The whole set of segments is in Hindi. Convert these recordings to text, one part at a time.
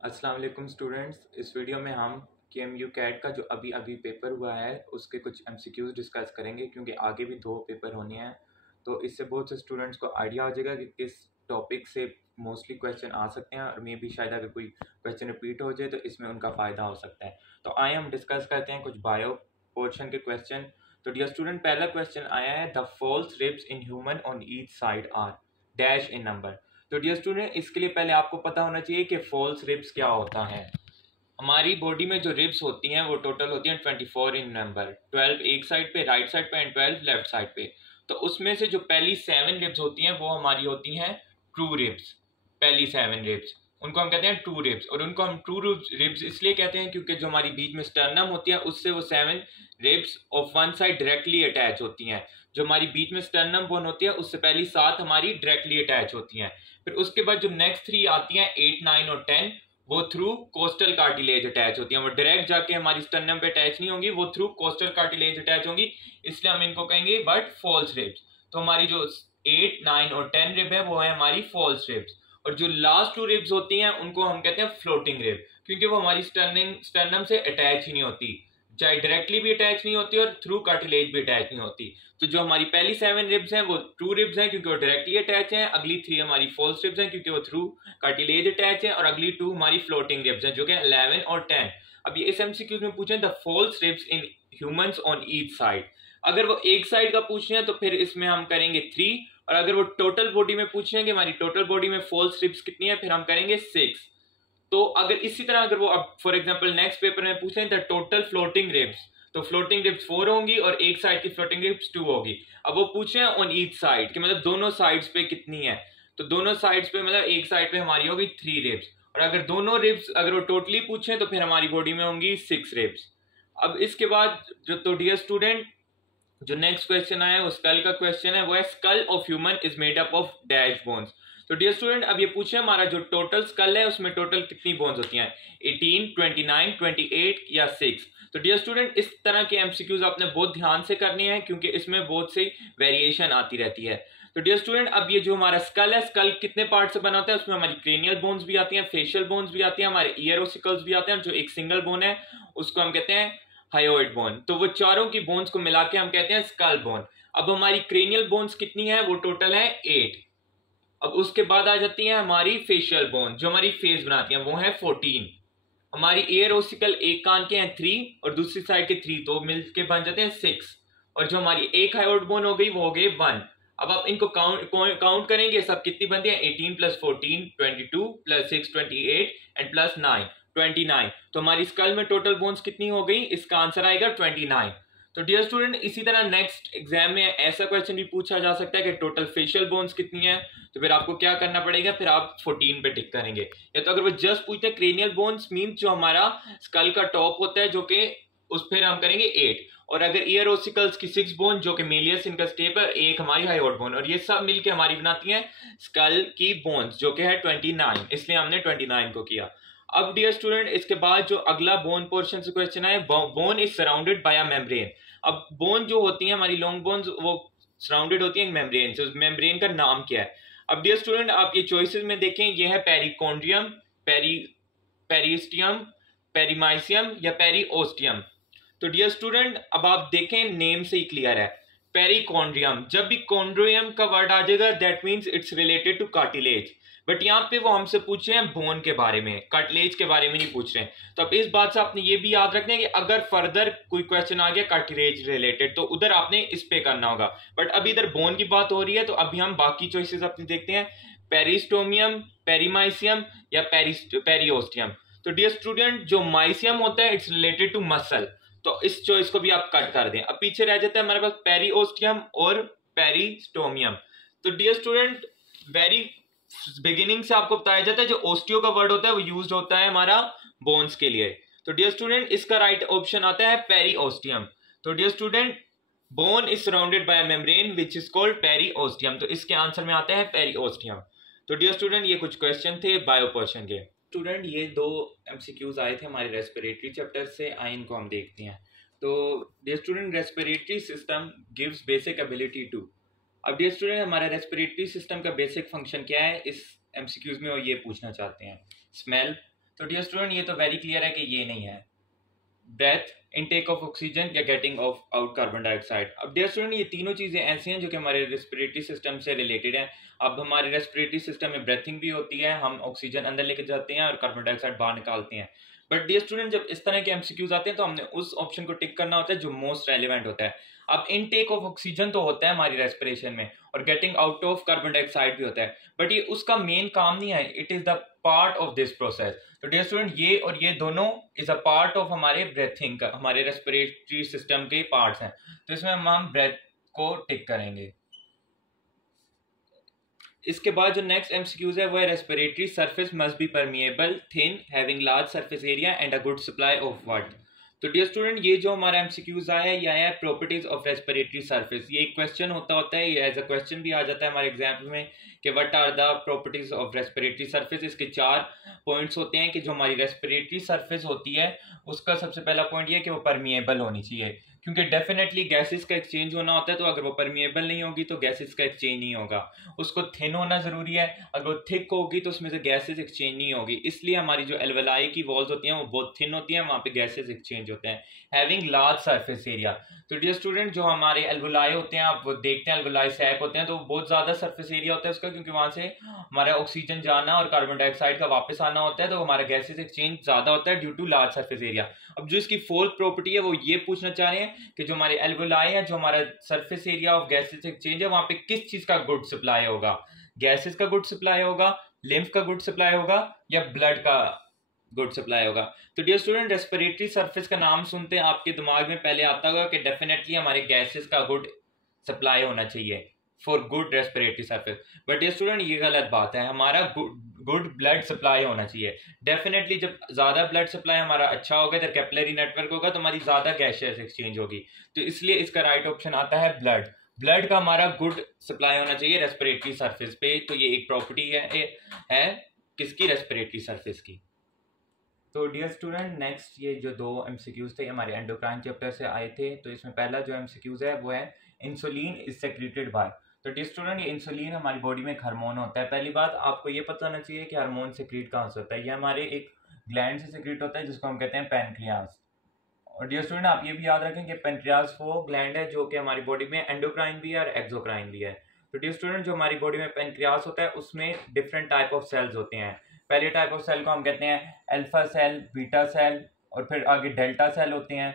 अस्सलाम वालेकुम स्टूडेंट्स। इस वीडियो में हम KMU कैट का जो अभी अभी पेपर हुआ है उसके कुछ MCQs डिस्कस करेंगे, क्योंकि आगे भी 2 पेपर होने हैं। तो इससे बहुत से स्टूडेंट्स को आइडिया हो जाएगा कि किस टॉपिक से मोस्टली क्वेश्चन आ सकते हैं, और मे भी शायद अगर कोई क्वेश्चन रिपीट हो जाए तो इसमें उनका फ़ायदा हो सकता है। तो आइए हम डिस्कस करते हैं कुछ बायो पोर्शन के क्वेश्चन। तो डियर स्टूडेंट, पहला क्वेश्चन आया है, the false ribs in human on each side are dash in number. तो डियर स्टूडेंट, इसके लिए पहले आपको पता होना चाहिए कि फॉल्स रिब्स क्या होता है। हमारी बॉडी में जो रिब्स होती हैं वो टोटल होती हैं 24 इन नंबर, 12 एक साइड पे राइट साइड पे एंड 12 लेफ्ट साइड पे। तो उसमें से जो पहली 7 रिब्स होती हैं वो हमारी होती हैं ट्रू रिब्स। पहली 7 रिब्स उनको हम कहते हैं ट्रू रिब्स, और उनको हम ट्रू रिब्स इसलिए कहते हैं क्योंकि जो हमारी बीच में स्टर्नम होती है उससे वो 7 ribs of one side directly attach होती हैं। जो हमारी बीच में स्टर्नम बोन होती है उससे पहली 7 हमारी डायरेक्टली अटैच होती हैं। फिर उसके बाद जो नेक्स्ट 3 आती हैं 8, 9 और 10, वो थ्रू कोस्टल कार्टिलेज अटैच होती है। वो डायरेक्ट जाके हमारी स्टर्नम पे अटैच नहीं होंगी, वो थ्रू कोस्टल कार्टिलेज अटैच होंगी, इसलिए हम इनको कहेंगे बट फॉल्स रिब्स। तो हमारी जो 8, 9 और 10 रिब है वो है हमारी फॉल्स रिब्स। और जो लास्ट 2 रिब्स होती हैं उनको हम कहते हैं फ्लोटिंग रिब, क्योंकि वो हमारी स्टर्नम से अटैच ही नहीं होती, चाहे डायरेक्टली भी अटैच नहीं होती और थ्रू कार्टिलेज भी अटैच नहीं होती। तो जो हमारी पहली 7 रिब्स हैं वो ट्रू रिब्स हैं क्योंकि वो डायरेक्टली अटैच हैं, अगली 3 हमारी फॉल्स रिब्स हैं क्योंकि वो थ्रू कार्टिलेज अटैच है, और अगली 2 हमारी फ्लोटिंग रिब्स हैं जो कि 11 और 10। अब ये इस MCQ में पूछे the false ribs in humans on each side. अगर वो एक साइड का पूछ रहे हैं तो फिर इसमें हम करेंगे 3, और अगर वो टोटल बॉडी में पूछ रहे हैं कि हमारी टोटल बॉडी में फॉल्स रिब्स कितनी है, फिर हम करेंगे 6। तो अगर इसी तरह अगर वो अब फॉर एग्जांपल नेक्स्ट पेपर में पूछें द टोटल फ्लोटिंग रिब्स, तो फ्लोटिंग रिब्स 4 होंगी और एक साइड की फ्लोटिंग रिब्स 2 होगी। अब वो पूछ रहे हैं ऑन ईच साइड कि मतलब दोनों साइड्स पे कितनी है, तो दोनों साइड्स पे मतलब एक साइड पे हमारी होगी 3 रिब्स, और अगर दोनों रिब्स अगर वो टोटली पूछें तो फिर हमारी बॉडी में होंगी 6 रिब्स। अब इसके बाद जो तो डियर स्टूडेंट जो नेक्स्ट क्वेश्चन आया वो स्कल का क्वेश्चन है, वो है skull of human is made up of dash bones. तो डियर स्टूडेंट, अब ये पूछे हमारा जो टोटल स्कल है उसमें टोटल कितनी बोन्स होती हैं, 18, 29, 28 या 6। तो डियर स्टूडेंट, इस तरह के MCQs आपने बहुत ध्यान से करनी है क्योंकि इसमें बहुत सी वेरिएशन आती रहती है। तो डियर स्टूडेंट, अब ये जो हमारा स्कल है, स्कल कितने पार्ट से बना होता है, उसमें हमारी क्रेनियल बोन्स भी आती हैं, फेशियल बोन्स भी आती हैं, हमारे ईयर ओसिकल्स भी आते हैं, जो एक सिंगल बोन है उसको हम कहते हैं हायोइड बोन। तो वो चारों की बोन्स को मिला के हम कहते हैं स्कल बोन। अब हमारी क्रेनियल बोन्स कितनी है, वो टोटल है 8। अब उसके बाद आ जाती है हमारी फेशियल बोन जो हमारी फेस बनाती हैं, वो है 14। हमारी एयर ओसिकल एक कान के हैं 3 और दूसरी साइड के 3, तो मिलके बन जाते हैं 6। और जो हमारी एक हायोइड बोन हो गई वो हो गई 1। अब आप इनको काउंट करेंगे, सब कितनी बनती है, 18 प्लस 14 22 प्लस 6 28 एंड प्लस 9 29। तो हमारी स्कल में टोटल बोन्स कितनी हो गई, इसका आंसर आएगा 29। तो डियर स्टूडेंट, इसी तरह नेक्स्ट एग्जाम में ऐसा क्वेश्चन भी पूछा जा सकता है कि टोटल फेशियल बोन्स कितनी है, तो फिर आपको क्या करना पड़ेगा, फिर आप 14 पे टिक करेंगे। या तो अगर वो जस्ट पूछते हैं क्रेनियल बोन्स मीन जो हमारा स्कल का टॉप होता है जो कि उस फिर हम करेंगे 8, और अगर ईयर ओसिकल्स की 6 बोन जो कि मेलियस इनका स्टेप है, एक हमारी हायोइड बोन, और ये सब मिलके हमारी बनाती है स्कल की बोन्स जो कि है 29, इसलिए हमने 29 को किया। अब डियर स्टूडेंट, इसके बाद जो अगला बोन पोर्शन से क्वेश्चन है, bone is surrounded by a membrane. अब बोन जो होती है हमारी लॉन्ग बोन्स वो सराउंडेड होती है मेम्ब्रेन से, उस मेम्ब्रेन का नाम क्या है। अब डियर स्टूडेंट, आप ये चॉइसेस में देखें, ये है पेरिकोन्ड्रियम, पेरिस्टियम, पेरीमाइसियम या पेरीओस्टियम। तो डियर स्टूडेंट, अब आप देखें नेम से ही क्लियर है, पेरिकोन्ड्रियम। जब भी कॉन्ड्रियम का वर्ड आ जाएगा that means it's related two cartilage, but यहाँ पे वो हमसे पूछ रहे हैं बोन के बारे में, कार्टिलेज के बारे में नहीं पूछ रहे हैं। तो अब इस बात से आपने ये भी याद रखना है कि अगर फर्दर कोई क्वेश्चन आ गया कार्टिलेज रिलेटेड तो उधर आपने इस पे करना होगा, बट अभी इधर बोन की बात हो रही है। तो अभी हम बाकी चॉइसेस अपनी देखते हैं, पेरिस्टोमियम, पेरीमाइसियम या पेरिओस्टियम। तो डियर स्टूडेंट, जो माइसियम होता है इट्स रिलेटेड टू मसल, तो इस चॉइस को भी आप कट कर दें। अब पीछे रह जाता है हमारे पास पेरिओस्टियम और पेरिस्टोमियम। तो डियर स्टूडेंट, वेरी बिगिनिंग से आपको बताया जाता है जो ओस्टियो का वर्ड होता है वो यूज्ड होता है हमारा बोन्स के लिए। तो डियर स्टूडेंट, इसका राइट ऑप्शन आता है पेरिओस्टियम। तो dear student, bone is surrounded by a membrane which is called periosteum, तो इसके आंसर में आता है पेरिओस्टियम। तो डियर स्टूडेंट, ये कुछ क्वेश्चन थे बायो पोर्शन के। स्टूडेंट, ये 2 MCQs आए थे हमारे रेस्पिरेटरी चैप्टर से, आइए इनको हम देखते हैं। तो dear student, respiratory system gives basic ability to. अब डियर स्टूडेंट, हमारे रेस्पिरेटरी सिस्टम का बेसिक फंक्शन क्या है, इस MCQs में वो ये पूछना चाहते हैं। स्मेल, तो डियर स्टूडेंट ये तो वेरी क्लियर है कि ये नहीं है। ब्रेथ, इनटेक ऑफ ऑक्सीजन या getting off out carbon dioxide. अब डियर स्टूडेंट ये तीनों चीज़ें ऐसी हैं जो कि हमारे रेस्पिरेटरी सिस्टम से रिलेटेड हैं। अब हमारे रेस्पिरेटरी सिस्टम में ब्रेथिंग भी होती है, हम ऑक्सीजन अंदर लेके जाते हैं और कार्बन डाइऑक्साइड बाहर निकालते हैं। बट डियर स्टूडेंट जब इस तरह के एमसीक्यूज आते हैं तो हमने उस ऑप्शन को टिक करना होता है जो मोस्ट रेलिवेंट होता है। अब इनटेक ऑफ ऑक्सीजन तो होता है हमारी रेस्पिरेशन में, और getting out of carbon dioxide भी होता है, बट ये उसका मेन काम नहीं है, it is the part of this process. तो डियर स्टूडेंट ये और ये दोनों इज अ पार्ट ऑफ हमारे ब्रेथिंग का, हमारे रेस्पिरेटरी सिस्टम के पार्ट्स हैं। तो इसमें हम ब्रेथ को टिक करेंगे। इसके बाद जो नेक्स्ट एमसीक्यूज है वो है respiratory surface must be permeable, thin, having large surface area and a good supply of water. तो डियर स्टूडेंट ये जो हमारा एमसीक्यूज आया है ये आया है प्रॉपर्टीज ऑफ रेस्पिरेटरी सरफेस। ये एक क्वेश्चन होता है, ये एज अ क्वेश्चन भी आ जाता है हमारे एग्जाम्पल में कि what are the properties of respiratory surface. इसके 4 पॉइंट्स होते हैं कि जो हमारी रेस्पिरेटरी सरफेस होती है उसका सबसे पहला पॉइंट ये है कि वो परमिएबल होनी चाहिए, क्योंकि डेफिनेटली गैसेस का एक्सचेंज होना होता है, तो अगर वो परमिएबल नहीं होगी तो गैसेस का एक्सचेंज नहीं होगा। उसको थिन होना जरूरी है, अगर वो थिक होगी तो उसमें से गैसेस एक्सचेंज नहीं होगी, इसलिए हमारी जो एल्वेलाई की वॉल्स होती हैं वो बहुत थिन होती हैं, वहाँ पे गैसेस एक्सचेंज होते हैं। हैविंग लार्ज सरफेस एरिया, तो डियर स्टूडेंट जो हमारे एल्वेलाई होते हैं, आप वो देखते हैं एल्वेलाई सैक होते हैं तो बहुत ज्यादा सरफेस एरिया होता है उसका, क्योंकि वहां से हमारा ऑक्सीजन जाना और कार्बन डाइऑक्साइड का वापस आना होता है, तो हमारा गैसेस एक्सचेंज ज्यादा होता है due to large surface area. अब जो इसकी फोर्थ प्रॉपर्टी है वो ये पूछना चाह रहे हैं कि जो हमारे एल्वेलाई है, जो हमारा surface area of gases exchange है, वहां पे किस चीज का गुड सप्लाई होगा, गैसेस का गुड सप्लाई होगा, लिम्फ का गुड सप्लाई होगा, या ब्लड का गुड सप्लाई होगा। तो डियर स्टूडेंट रेस्पिरेटरी सरफेस का नाम सुनते हैं आपके दिमाग में पहले आता होगा कि डेफिनेटली हमारे गैसेस का गुड सप्लाई होना चाहिए for good respiratory surface, but dear student ये गलत बात है, हमारा गुड ब्लड सप्लाई होना चाहिए। डेफिनेटली जब ज्यादा ब्लड सप्लाई हमारा अच्छा होगा, इधर कैपिलरी नेटवर्क होगा, तो हमारी ज्यादा गैसेस एक्सचेंज होगी, तो इसलिए इसका राइट ऑप्शन आता है ब्लड। ब्लड का हमारा गुड सप्लाई होना चाहिए रेस्पिरेटरी सरफेस पे, तो ये एक प्रॉपर्टी है किसकी, रेस्पिरेटरी सरफेस की। तो डियर स्टूडेंट नेक्स्ट ये जो 2 एमसीक्यूज थे हमारे एंडोक्राइन चैप्टर से आए थे, तो इसमें पहला जो एमसीक्यूज है वो है इंसुलिन इज सेक्रेटेड बाय। तो डियर स्टूडेंट ये इंसुलिन हमारी बॉडी में एक हार्मोन होता है। पहली बात आपको ये पता होना चाहिए कि हार्मोन सेक्रेट कहाँ से होता है, ये हमारे एक ग्लैंड से सेक्रेट होता है जिसको हम कहते हैं पैनक्रियाज। और डियर स्टूडेंट आप ये भी याद रखें कि पैनक्रियाज वो ग्लैंड है जो कि हमारी बॉडी में एंडोक्राइन भी है और एक्सोक्राइन भी है। तो डियर स्टूडेंट जो हमारी बॉडी में पैनक्रियाज होता है उसमें डिफरेंट टाइप ऑफ सेल्स होते हैं। पहले टाइप ऑफ सेल को हम कहते हैं अल्फा सेल, बीटा सेल, और फिर आगे डेल्टा सेल होते हैं।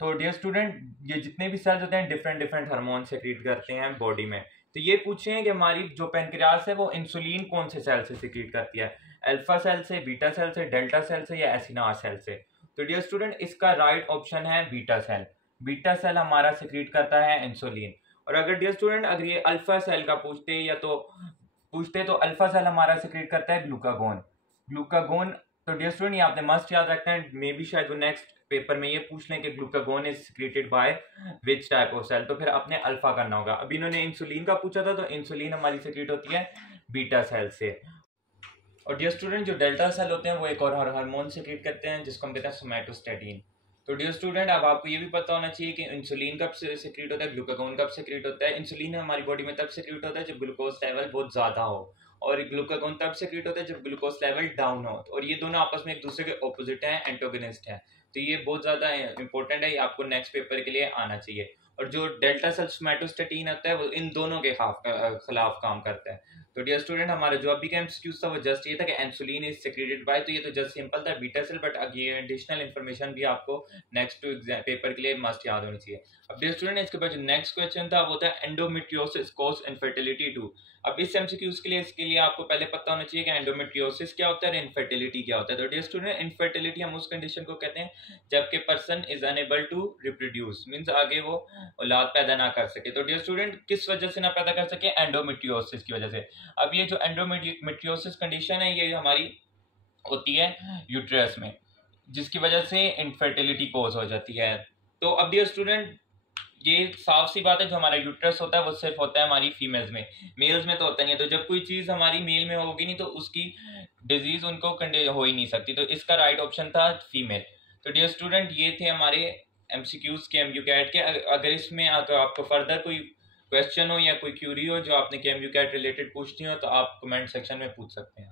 तो डियर स्टूडेंट ये जितने भी सेल्स होते हैं डिफरेंट डिफरेंट हार्मोन सेक्रेट करते हैं बॉडी में। तो ये पूछे हैं कि हमारी जो पैनक्रियाज है वो इंसुलिन कौन से सेल से सेक्रेट करती है, अल्फा सेल से, बीटा सेल से, डेल्टा सेल से, या एसिनार सेल से। तो डियर स्टूडेंट इसका राइट ऑप्शन है बीटा सेल। बीटा सेल हमारा सेक्रेट करता है इंसुलिन। और अगर डियर स्टूडेंट अगर ये अल्फा सेल का पूछते तो अल्फा सेल हमारा सेक्रेट करता है ग्लूकागोन। तो डियर स्टूडेंट ये आपने मस्ट याद रखना है, मे बी शायद वो नेक्स्ट पेपर में ये पूछ लें कि glucagon is secreted by which type of cell, तो फिर आपने अल्फा करना होगा। अभी इन्होंने इंसुलिन का पूछा था, तो इंसुलिन हमारी सेक्रेट होती है बीटा सेल से। और डियर स्टूडेंट जो डेल्टा सेल होते हैं वो एक और हार्मोन सेक्रेट करते हैं जिसको हम कहते हैं सोमैटोस्टैटिन। तो डियर स्टूडेंट अब आपको ये भी पता होना चाहिए कि इंसुलिन कब से सेक्रेट होता है, ग्लूकागोन कब सेक्रेट होता है। इंसुलिन हमारी बॉडी में तब सेक्रेट होता है जब ग्लूकोज लेवल बहुत ज्यादा हो, और ग्लूकागोन तब सेक्रेट होता है जब ग्लूकोज लेवल डाउन हो, और ये दोनों आपस में एक दूसरे के ऑपोजिट हैं, एंटोगनिस्ट हैं। तो ये बहुत ज्यादा इंपॉर्टेंट है, ये आपको नेक्स्ट पेपर के लिए आना चाहिए। और जो डेल्टा सेल सोमैटोस्टैटिन होता है वो इन दोनों के खिलाफ काम करता है। तो डियर स्टूडेंट हमारा जो अभी का एमसीक्यूज था वो जस्ट ये था कि इंसुलिन इज सेक्रेटेड बाय, तो ये तो जस्ट सिंपल था बीटा सेल, बट अब ये एडिशनल इन्फॉर्मेशन भी आपको नेक्स्ट पेपर के लिए मस्ट याद होनी चाहिए। अब डियर स्टूडेंट इसके बाद जो नेक्स्ट क्वेश्चन था वो था एंडोमेट्रियोसिस कॉज इनफर्टिलिटी टू। अब इस एमसीक्यूज के लिए इसके लिए आपको पहले पता होना चाहिए कि एंडोमेट्रियोसिस क्या होता है और इनफर्टिलिटी क्या होता है। तो डियर स्टूडेंट इनफर्टिलिटी हम उस कंडीशन को कहते हैं जबकि person is unable to reproduce, means आगे वो औलाद पैदा ना कर सके। तो डियर स्टूडेंट किस वजह से ना पैदा कर सके, एंडोमेट्रियोसिस की वजह से। अब ये जो एंडोमेट्रियोसिस कंडीशन है ये हमारी होती है यूट्रस में, जिसकी वजह से इनफर्टिलिटी कॉज हो जाती है। तो अब डियर स्टूडेंट ये साफ सी बात है, जो हमारा यूट्रस होता है वो सिर्फ होता है हमारी फीमेल्स में, मेल्स में तो होता नहीं है। तो जब कोई चीज हमारी मेल में होगी नहीं तो उसकी डिजीज उनको हो ही नहीं सकती, तो इसका राइट ऑप्शन था फीमेल। तो डियर स्टूडेंट ये थे हमारे एमसीक्यूज के एमयू कैट के। अगर इसमें अगर आपको फर्दर कोई क्वेश्चन हो या कोई क्यूरी हो जो आपने के एमयू कैट रिलेटेड पूछनी हो तो आप कमेंट सेक्शन में पूछ सकते हैं।